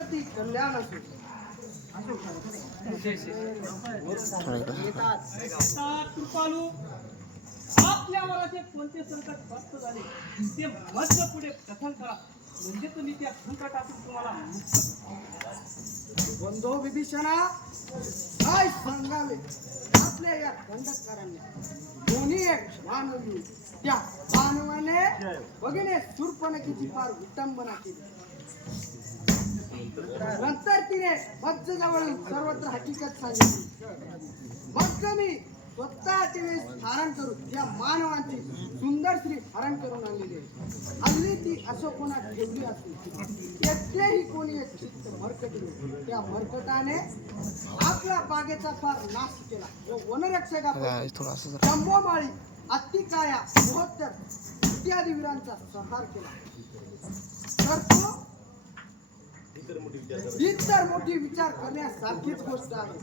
कल्याण असो कृपालू आपल्या वराचे कोणते संकट प्राप्त झाले ते मध्य पुढे कथन करा म्हणजे तुम्ही त्या संकटातून तुम्हाला बंधो विभीषणा काय सांगावे आपल्या या दंडकारांनी दोन्ही एक मानवी त्या मानवाने भगिने शूर्पणखीची फार विटंबना केली नंतर तिने मत्स्य जवळून सर्वत्र हकीकत सांगितली मग मी स्वतः तिने धारण करून या मानवांची सुंदर श्री हरण करून आणलेली हल्ली ती अशोकोनात ठेवली असते त्यातलेही कोणी एक चित्त मरकट त्या मरकटाने आपल्या बागेचा फार नाश केला व वनरक्षकापैकी शंभोमाळी अत्तिकाया महोत्तर इत्यादी वीरांचा संहार केला तर तो इतर मोठी विचार करण्यासारखीच गोष्ट आहे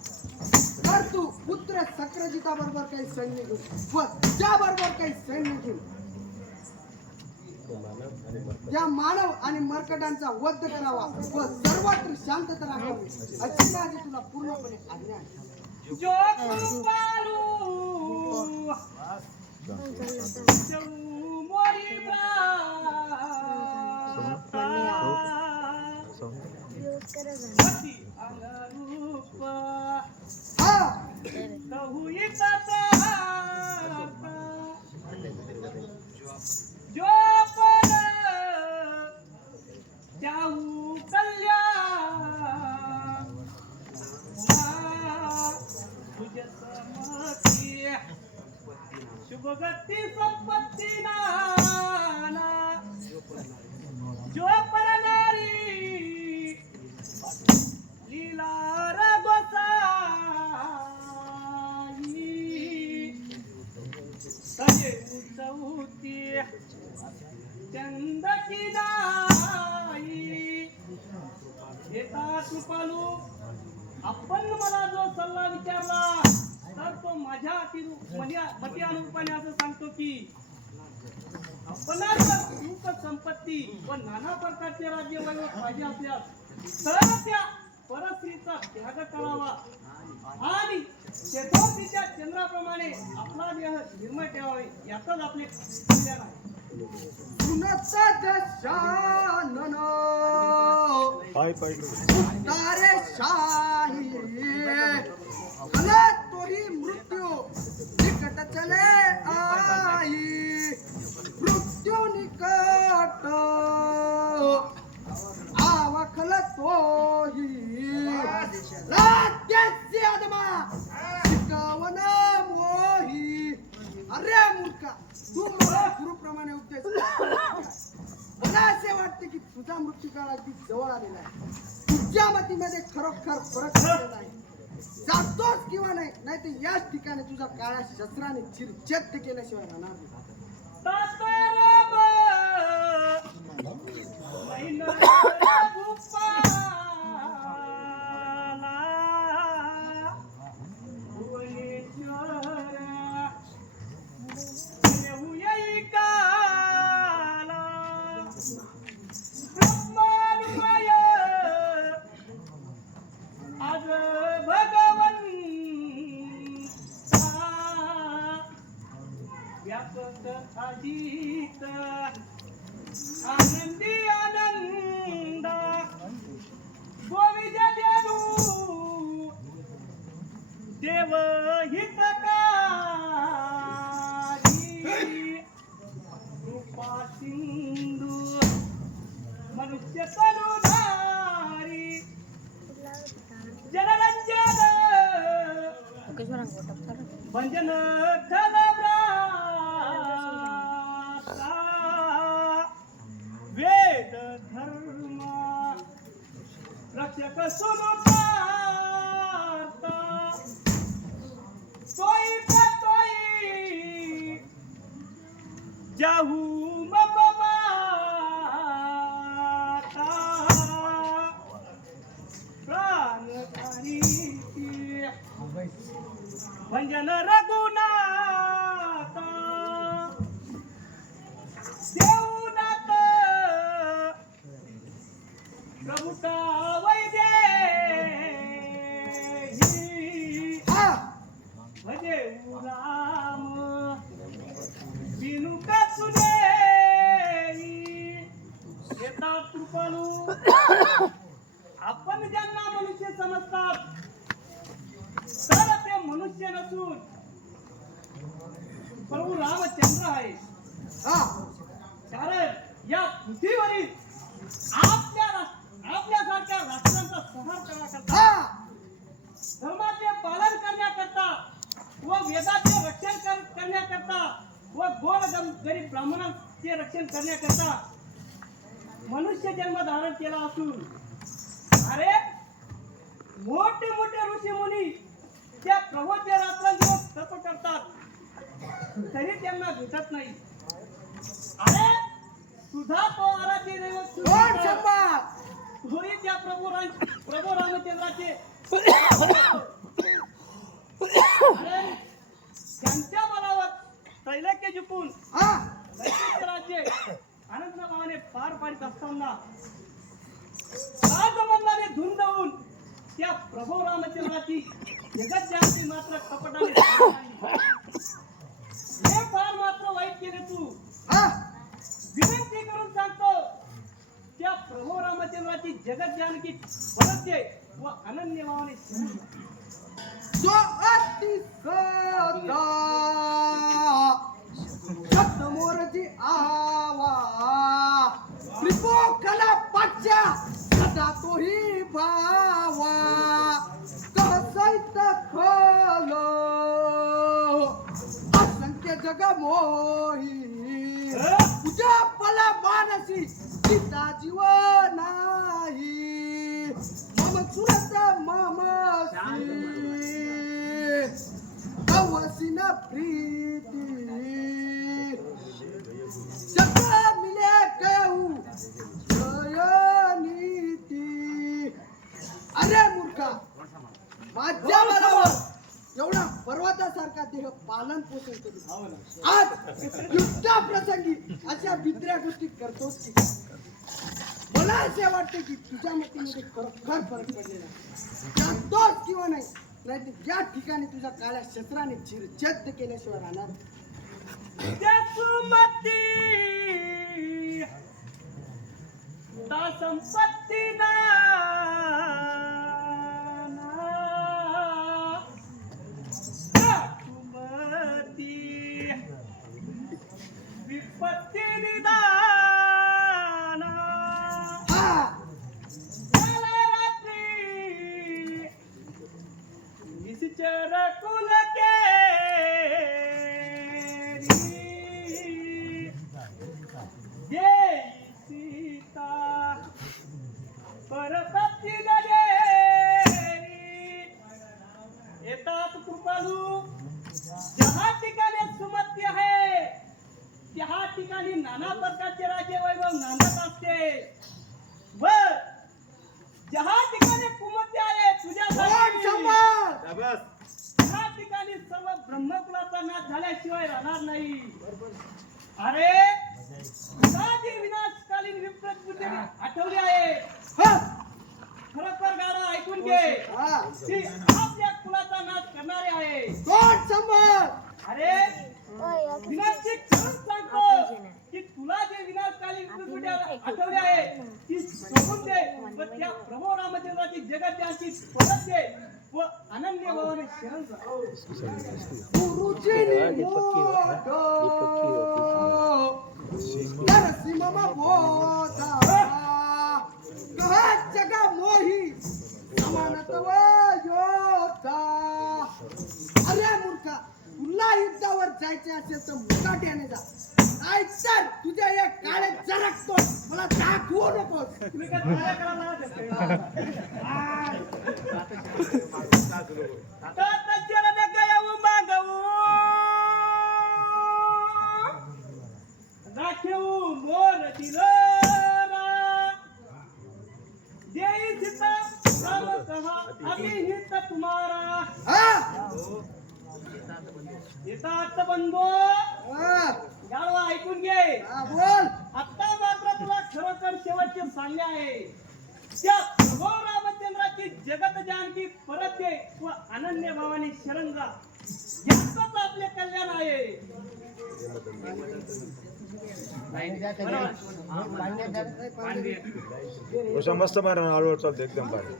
तर तू पुत्र सक्रजिता बरोबर काही सैन्य घेऊन व त्याबरोबर काही सैन्य घेऊन त्या मानव आणि मर्कटांचा वध करावा व सर्वत्र शांतता राखावी अशी माझी तुला पूर्णपणे आज्ञा शुभगती संपत्ती नाना जो परनारी लीला तजे उचवती चंदकी नाही येता कृपालू आपण मला जो सल्ला विचारला तर तो माझ्या मती अनुरूपाने असं सांगतो की आपणास सुख संपत्ती व नाना प्रकारचे राज्य वैभव पाहिजे असल्यास तर त्या परस्त्रीचा त्याग करावा आणि शेतोतीच्या चंद्राप्रमाणे आपला देह निर्मळ ठेवावे यातच आपले कल्याण आहे तोही मृत्यू निकट चले आई मृत्यू निकट आवखल तोही राज्याची आदमा शिकवण मोही अरे मूर्खा तू मला गुरुप्रमाणे उपदेश मला असे वाटते की तुझा मृत्यूकाळ अगदी जवळ आलेला आहे तुझ्या मतीमध्ये खरोखर फरक पडलेला आहे जातोच किंवा नाही नाहीतर याच ठिकाणी तुझा काळा शस्त्राने चिरचेद्ध केल्याशिवाय राहणार अजित आनंदी आनंद गोविंद देव देव हितकारी कृपा सिंधू मनुष्य तनुधारी जनरंजन भंजन वेद धर्म रक्षक सुनुता तोई जाहू ममता प्राणधारी भंजन रघुनाथ देवनाथ प्रभु का नसून प्रभू रामचंद्र आहे. हा कारण या पृथ्वीवरील आपल्यासारख्या राष्ट्रांचा संहार करण्याकरता, हा धर्माचे पालन करण्याकरता व वेदाचे रक्षण करण्याकरता व गरीब ब्राह्मणांचे रक्षण करण्याकरता मनुष्य जन्म धारण केला असून, अरे मोठे मोठे ऋषी मुनी त्या प्रभूचे रात्रंदिवस तप करतात तरी त्यांना भेटत नाही. अरे तुझा तो आराध्य दैवत कोण संभाळ होई त्या प्रभू रामचंद्राचे. अरे त्यांच्या बलावर त्रैलोक्य जिंकून हा दैत्याचे राज्य आनंदभावाने पार पाडित असताना राजमंदाने धुंद होऊन त्या प्रभू रामचंद्राची जगज्जाती मात्र कपटाने झाली नाही. हे फार मात्र वाईट केले तू. हा विनंती करून सांगतो त्या प्रभू रामचंद्राची जगत जानकी परत दे व अनन्य भावाने शरण जा. जो अति सदा सतमोरची आवा त्रिपोकला पाच्या सदा तोही भावा कहसैत खोलो असंख्य जग मोही तुझ्या पला मानसी सीता जीव नाही मम सुरत ममसी कवसिन प्रीती जग मिले कहू जय नीती. अरे मूर्खा, माझ्या बरोबर एवढा पर्वतासारखा देह पालन पोषण करू आज युद्धा प्रसंगी अशा भित्र्या गोष्टी करतोस की काय? मला असे वाटते की तुझ्या मतीमध्ये खरोखर फरक पडलेला जाणतोस किंवा नाही, नाहीतर या ठिकाणी तुझ्या काळ्या शस्त्राने चिरछेद केल्याशिवाय राहणार. जसुमती दा संपत्ती विपत्ती निदाना रात्री निश्चर कुल सीता परतप्ती येतात कृपालू. ज्या ठिकाणी सुमती आहे त्या ठिकाणी नाना प्रकारचे राज्य वैभव नांदत असते व ज्या ठिकाणी कुमती आहे त्या ठिकाणी सर्व ब्रह्मकुलाचा नाश झाल्याशिवाय राहणार नाही. अरे तुझी विनाशकालीन विपरीत बुद्धी आठवली आहे. खरोखर गाणं ऐकून घे. ती आपल्या कुलाचा नाश करणारे आहे. कोण संभाळ? अरे विनाशिक करून सांगतो की तुला जे विनाशकालीन विपरीत आठवली आहे ती सोडून दे व त्या प्रभू रामचंद्राची जगज्जाती परत दे व अनन्य भावाने शरण जा. गुरुजीनी मोठो नरसिंह बोधा कहत जग मोही समानत्व योद्धा. अरे मूर्खा, तुला युद्धावर जायचे असेल तर मुकाट्याने जा, नाहीतर तुझ्या या काळे जरकतो मला दाखवू नकोस. तुम्ही काय तयार करायला राखेऊ मोर दिलोरा देई सीता राम कहा अभिहित तुम्हारा. येतात बंधू गाढवा ऐकून घे. बोल. आता मात्र तुला खरोखर शेवटचे सांगणे आहे. त्या प्रभू रामचंद्राची जगत जानकी परत दे व अनन्य भावाने शरण जा. यातच आपले कल्याण आहे. मस्त मारा आळवड चालते एकदम भारी.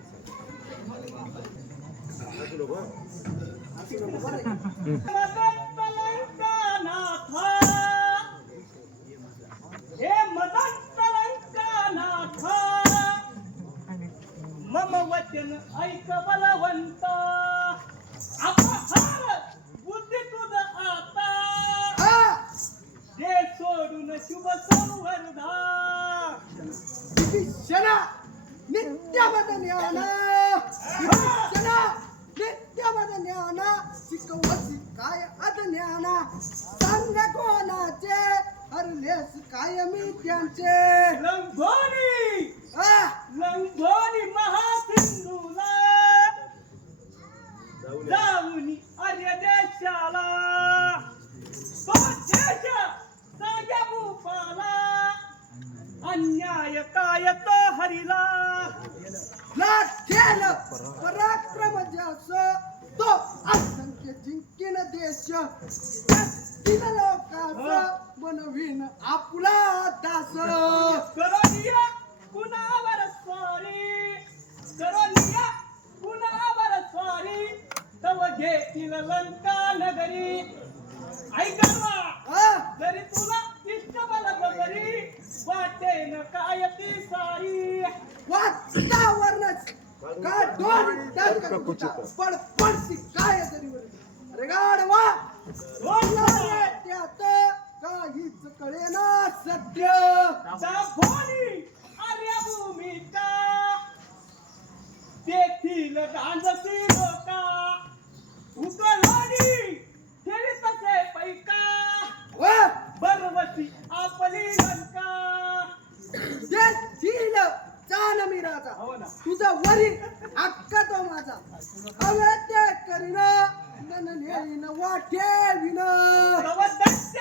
असं नको बरं का? मदत लंकानाथा, हे मदत लंकानाथा, मम वचन ऐक बलवंत, अपहार बुद्धी तुझ आता, हा दे सोडून शुभ संवर्धा. विभीषणा नित्यवद ज्ञाना, विभीषणा नित्यवद ज्ञाना, शिकवसी काय अज्ञाना, सांग कोणाचे हरलेस काय मी त्यांचे. लंघोनी हा लंघोनी महासिंधूला, जाऊनी आर्य देशाला, तो देश साग्या भूपाला, अन्याय काय तो हरिला. लाखेल पराक्रम ज्यास, तो असंख्य जिंकीन देश, तीन लोकांस बनवीन आपुला दास. करोनिया कुणावर स्वारी, करोनिया कुणावर स्वारी, तव घेतील लंका नगरी. ऐकावा हा जरी तुला इष्ट बल जरी, वाटेन काय ती सारी. वातावरणच का दोन पण पडसी काय तरी अरे गाढवा बोलणारे त्यात काहीच कळेना सत्य. दाभोळी आर्य भूमिका, तेथील गांजसी लोका, उकळणी ठेवी तसे पैका, व बरवती आपली लंका. देतील जान मी राजा, हो ना. तुझा वरी हक्क तो माझा, हवे ते करीन नन नेईन वाटेविन. तवदत्त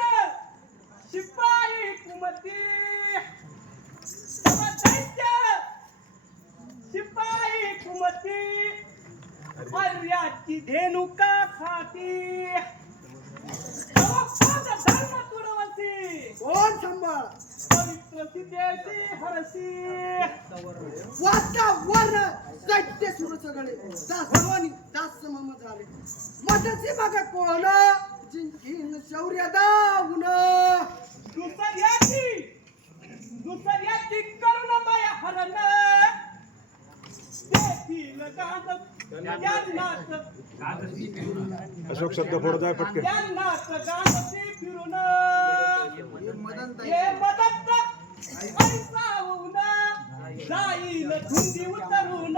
शिपाई कुमती, तवदत्त शिपाई कुमती, आर्याची धेनुका खाती, तवपद धर्म तुडवती, कोण सांभाळ पवित्र सिद्धेशी हरसी. वातावरण दैत्य सुर सगळे दासवानी दास मम झाले, मदसी बघ कोण जिंकीन शौर्य दाऊन. दुसऱ्याची करुण माया हरण, तेथील गांज त्यांनाच अशोक शब्द पुढे जाय पटकन. त्यांनाच गांजती फिरून, हे मदत ऐसा होऊन, जाईल धुंदी उतरून.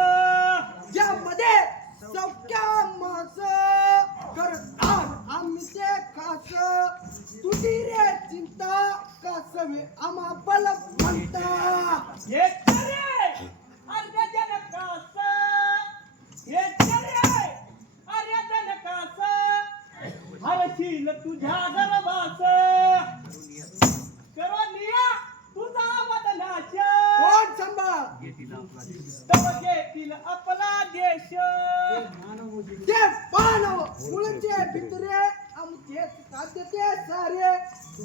ज्यामध्ये सौख्यामास करणार आम्ही ते खास, तुझी रे चिंता कासवे आम्हा बल म्हणता. हे करे अर्ध्या जनकास, हे करे अर्ध्या जनकास, हरशील तुझ्या गर्भास. करोनिया तुझा वदनाश, कोण सांभाळ तव घेतील आपला देश. ते मानव मुळचे भितरे आमचे खाद्य ते सारे,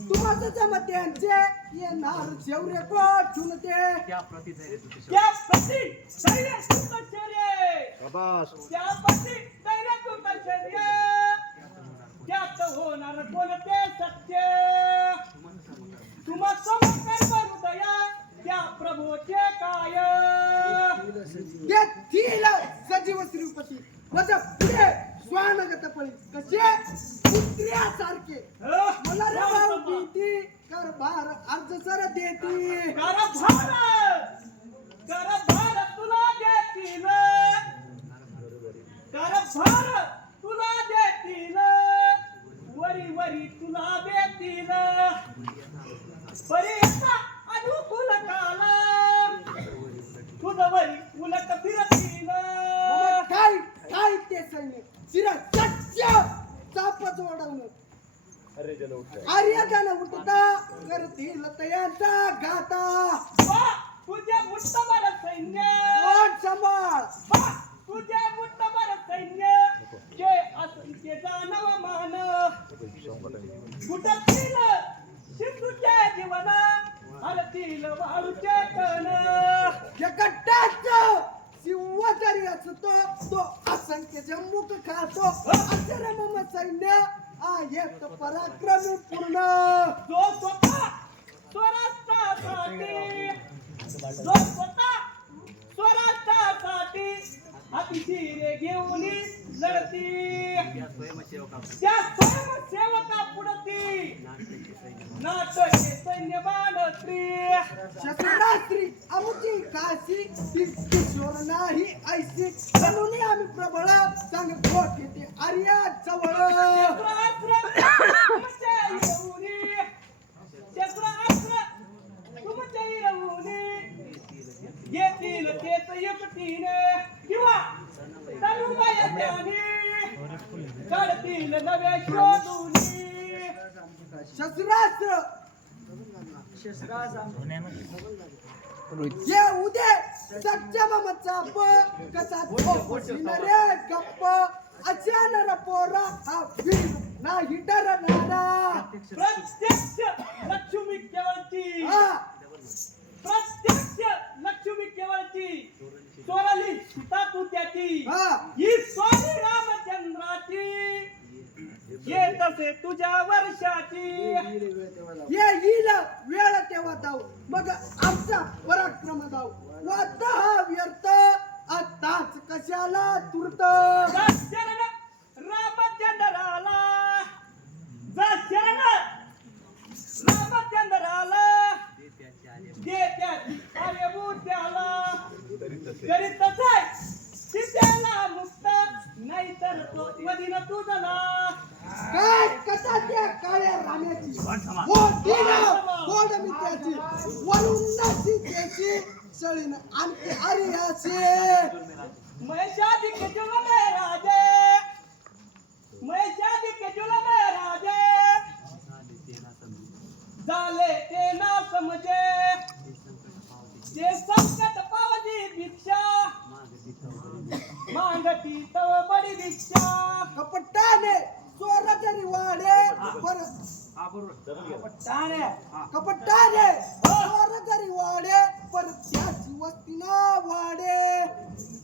तुम्हाला जमत्यांचे येणार शौर्य कोठून ते. त्या प्रती धैर्य तुझ शौर्य, शाबास. त्या प्रती धैर्य तुझ शौर्य, त्यात होणार कोणते सत्य. तुम्हा समकर हृदया, त्या प्रभूचे काय. देतील सजीव श्रीपती वजा पुढे स्वानगत पळी कसे पुत्र्यासारखे, मला रे भाऊ भीती कारभार अर्ज सर देती. कारभार तुला देतील, कारभार तुला देतील, वरी वरी तुला देतील. परीक्षा अनुकूल काला, तुझ वरी उलट फिरतील. काय काय ते सैन्य शिरा सत्य चाप जोडवणं, आर्यजन उठता करतील तयांचा घाता. तुझे मुठभर सैन्य, कोण सांभाळ तुझे मुठभर सैन्य, जे असंख्य दानव मान. कुठतील सिंधूचे जीवन, हरतील वाळूचे कण. जगटाच शिव जरी असतो तो असा असंख्य जम्मुक खातो अचर मम सैन्य एक पराक्रमी पूर्ण जो स्वतः स्वराष्ट्रासाठी अतिशिरे घेऊन लढती त्या स्वयंसेवका पुढती नाटके सैन्य बांधती शस्त्रास्त्री आमची काशी ती किशोर नाही ऐशी म्हणून आम्ही प्रबळ सांग कोट येते आर्या जवळ येतील तेच एकटीने किंवा तनुबायाने काढतील नव्या शोधून शस्त्रास्त्र ये उदे सक्षम चाप कसा रे गप्प अचानक पोरा हा वीर नाही डरणारा प्रत्यक्ष लक्ष्मी केवळची प्रत्यक्ष लक्ष्मी केवळची चोरली सीता तू त्याची ही स्वामी रामचंद्राची येत असे तुझ्या वर्षाची ये येईल वेळ तेव्हा जाऊ मग आमचा पराक्रम जाऊ वाद हा व्यर्थ आताच कशाला तुर्त शरण रामचंद्राला जा शरण रामचंद्राला दे त्याची आर्यभूत्याला करीत असे सीतेला मुक्त नाही तर तो मदीन तुझला काय कथा त्या काळ्या राण्याची गोड मित्राची वरून नशी त्याची सळीन आणखी आर्याची महिषादिक जुलम राजे महिषादिक जुलम राजे झाले ते ना समजे ते संकट पावजी भिक्षा मागती तव बडी भिक्षा कपटाने चोर जरी वाढे परत कपटाने चोर जरी वाढे परत त्याची वस्ती ना वाढे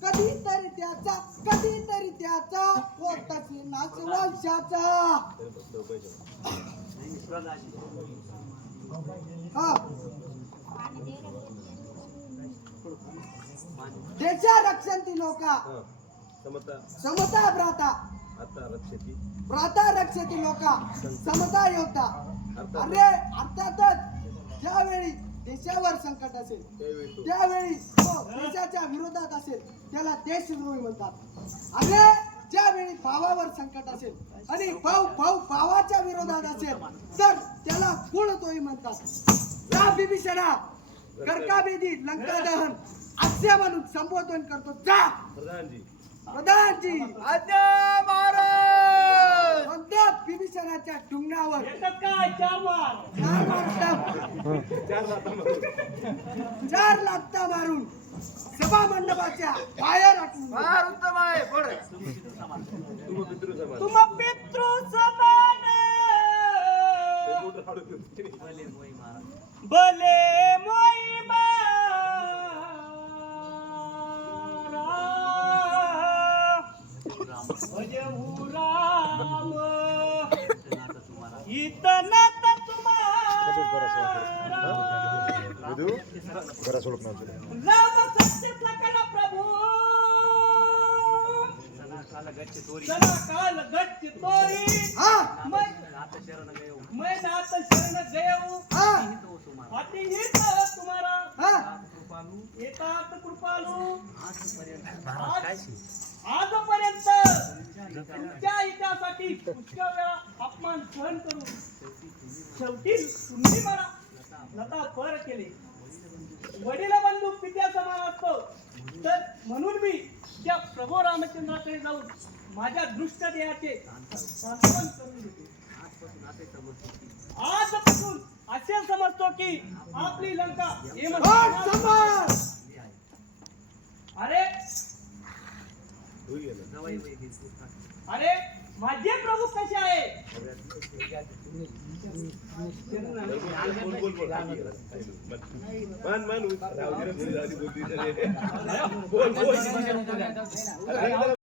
कधीतरी त्याचा पोटाची नाच वंशाचा हा देशा रक्षंती लोका समता भ्राता रक्षती लोका समता योद्धा अरे अर्थातच ज्यावेळी देशावर संकट असेल त्यावेळी तो देशाच्या विरोधात असेल त्याला देशद्रोही म्हणतात अरे ज्यावेळी भावावर संकट असेल आणि भावाच्या विरोधात असेल तर त्याला कुळद्रोही म्हणतात या बिभीषणा कर्काभेदी लंका दहन असे म्हणून संबोधन करतो जा प्रधानजी आज्ञा महाराज म्हणतात बिभीषणाच्या टुंगणावर येतात काय चार चार लाथा मारून सभा मंडपाच्या बाहेर हटून तुम पितृ समान भले मोई राम इतनात राम सत्य सकल प्रभु सदा काल गच्छ तोरी मैं नाथ शरण गयो अति हित तुम्हारा एकात कृपालू आजपर्यंत तुमच्या हितासाठी पुष्कळ वेळा अपमान सहन करून शेवटी तुम्ही मला लता पर केले वडील बंधू पित्या समान असतो तर म्हणून मी त्या प्रभू रामचंद्राकडे जाऊन माझ्या दृष्ट देहाचे सांत्वन करून घेतो आजपासून असे समजतो की आपली लंका अरे अरे माझे प्रभू कसे आहे बोल